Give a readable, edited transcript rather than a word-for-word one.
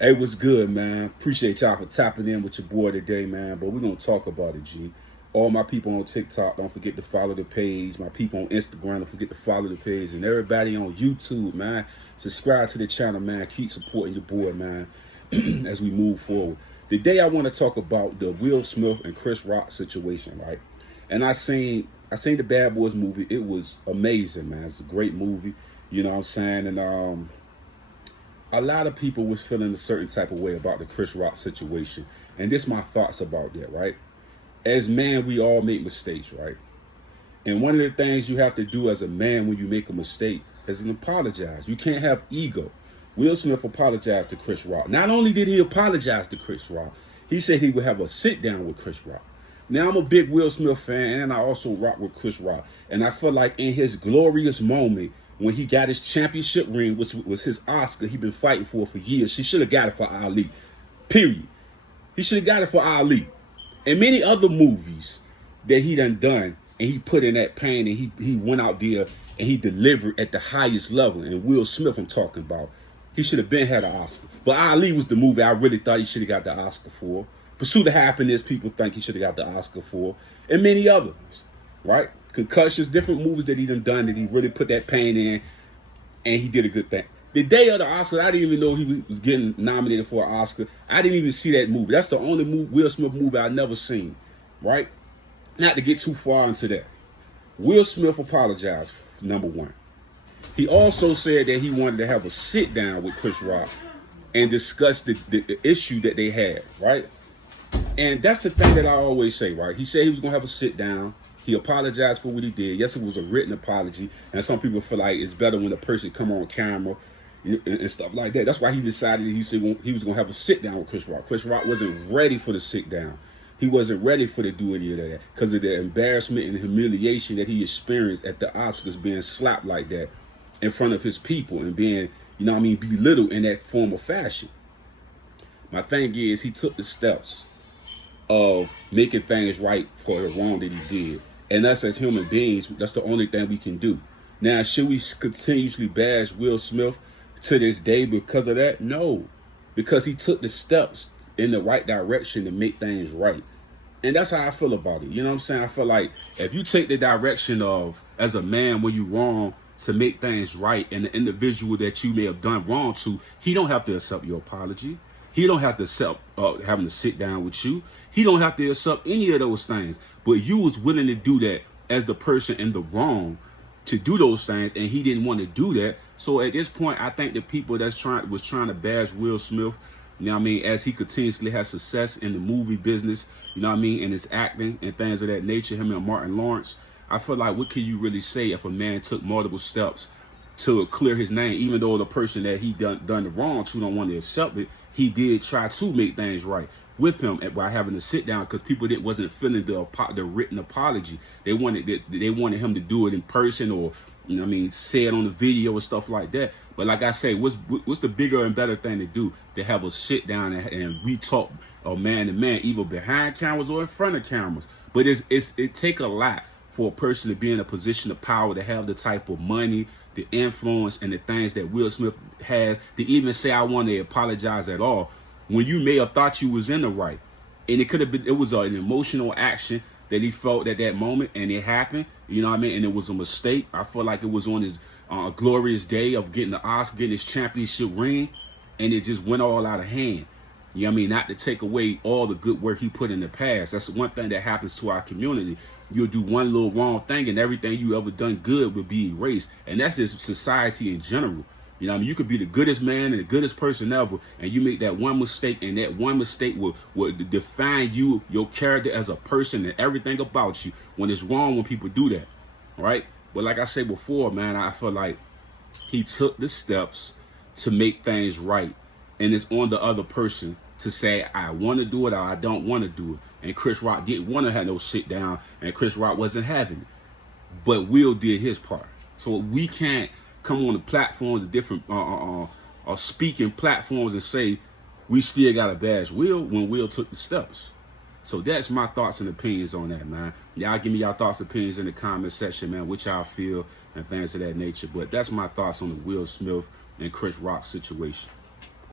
Hey, what's good, man? Appreciate y'all for tapping in with your boy today, man. But we're gonna talk about it, G. All my people on TikTok, don't forget to follow the page. My people on Instagram, don't forget to follow the page. And everybody on YouTube, man, subscribe to the channel, man. Keep supporting your boy, man, as we move forward. Today I want to talk about the Will Smith and Chris Rock situation, right? And I seen the Bad Boys movie. It was amazing, man. It's a great movie. You know what I'm saying? And a lot of people was feeling a certain type of way about the Chris Rock situation. And this my thoughts about that, right? As man, we all make mistakes, right? And one of the things you have to do as a man when you make a mistake is to apologize. You can't have ego. Will Smith apologized to Chris Rock. Not only did he apologize to Chris Rock, he said he would have a sit down with Chris Rock. Now, I'm a big Will Smith fan, and I also rock with Chris Rock. And I feel like in his glorious moment, when he got his championship ring, which was his Oscar he been fighting for years, he should have got it for Ali. Period. He should have got it for Ali. And many other movies that he done, and he put in that pain, and he went out there and he delivered at the highest level. And Will Smith I'm talking about, he should have been had an Oscar. But Ali was the movie I really thought he should have got the Oscar for. Pursuit of Happiness, people think he should have got the Oscar for. And many others, right? Concussions, different movies that he done that he really put that pain in, and he did a good thing. The day of the Oscar, I didn't even know he was getting nominated for an Oscar. I didn't even see that movie. That's the only Will Smith movie I've never seen, right? Not to get too far into that. Will Smith apologized, number one. He also said that he wanted to have a sit down with Chris Rock and discuss the issue that they had, right? And that's the thing that I always say, right? He said he was going to have a sit down. He apologized for what he did. Yes, it was a written apology. And some people feel like it's better when a person come on camera and stuff like that. That's why he decided he said he was going to have a sit down with Chris Rock. Chris Rock wasn't ready for the sit down. He wasn't ready for to do any of that because of the embarrassment and humiliation that he experienced at the Oscars, being slapped like that in front of his people and being, belittled in that form of fashion. My thing is, he took the steps of making things right for the wrong that he did. And us as human beings, that's the only thing we can do. Now, should we continuously bash Will Smith to this day because of that? No, because he took the steps in the right direction to make things right. And that's how I feel about it. You know what I'm saying? I feel like if you take the direction of, as a man, when you wrong, to make things right, and the individual that you may have done wrong to, he don't have to accept your apology. He don't have to accept having to sit down with you. He don't have to accept any of those things. But you was willing to do that as the person in the wrong to do those things, and he didn't want to do that. So at this point, I think the people was trying to bash Will Smith, as he continuously has success in the movie business, and his acting and things of that nature, him and Martin Lawrence, I feel like, what can you really say if a man took multiple steps to clear his name, even though the person that he done the wrong to don't want to accept it? He did try to make things right with him by having to sit down, because people that wasn't feeling the written apology. They wanted him to do it in person, or say it on the video and stuff like that. But like I say, what's the bigger and better thing to do? To have a sit down and we talk man to man, either behind cameras or in front of cameras. But it take a lot for a person to be in a position of power, to have the type of money, the influence, and the things that Will Smith has, to even say, I want to apologize at all, when you may have thought you was in the right. And it was an emotional action that he felt at that moment, and it happened, and it was a mistake. I feel like it was on his glorious day of getting the Oscar, getting his championship ring, and it just went all out of hand. Not to take away all the good work he put in the past. That's one thing that happens to our community. You'll do one little wrong thing, and everything you ever done good will be erased. And that's just society in general. You could be the goodest man and the goodest person ever, and you make that one mistake, and that one mistake will define you, your character as a person, and everything about you. When it's wrong when people do that, right? But like I said before, man, I feel like he took the steps to make things right, and it's on the other person to say, I want to do it or I don't want to do it. And Chris Rock didn't want to have no sit down, and Chris Rock wasn't having it. But Will did his part. So we can't come on the platforms, the different speaking platforms, and say we still got to bash Will when Will took the steps. So that's my thoughts and opinions on that, man. Y'all give me y'all thoughts and opinions in the comment section, man, what y'all feel and things of that nature. But that's my thoughts on the Will Smith and Chris Rock situation.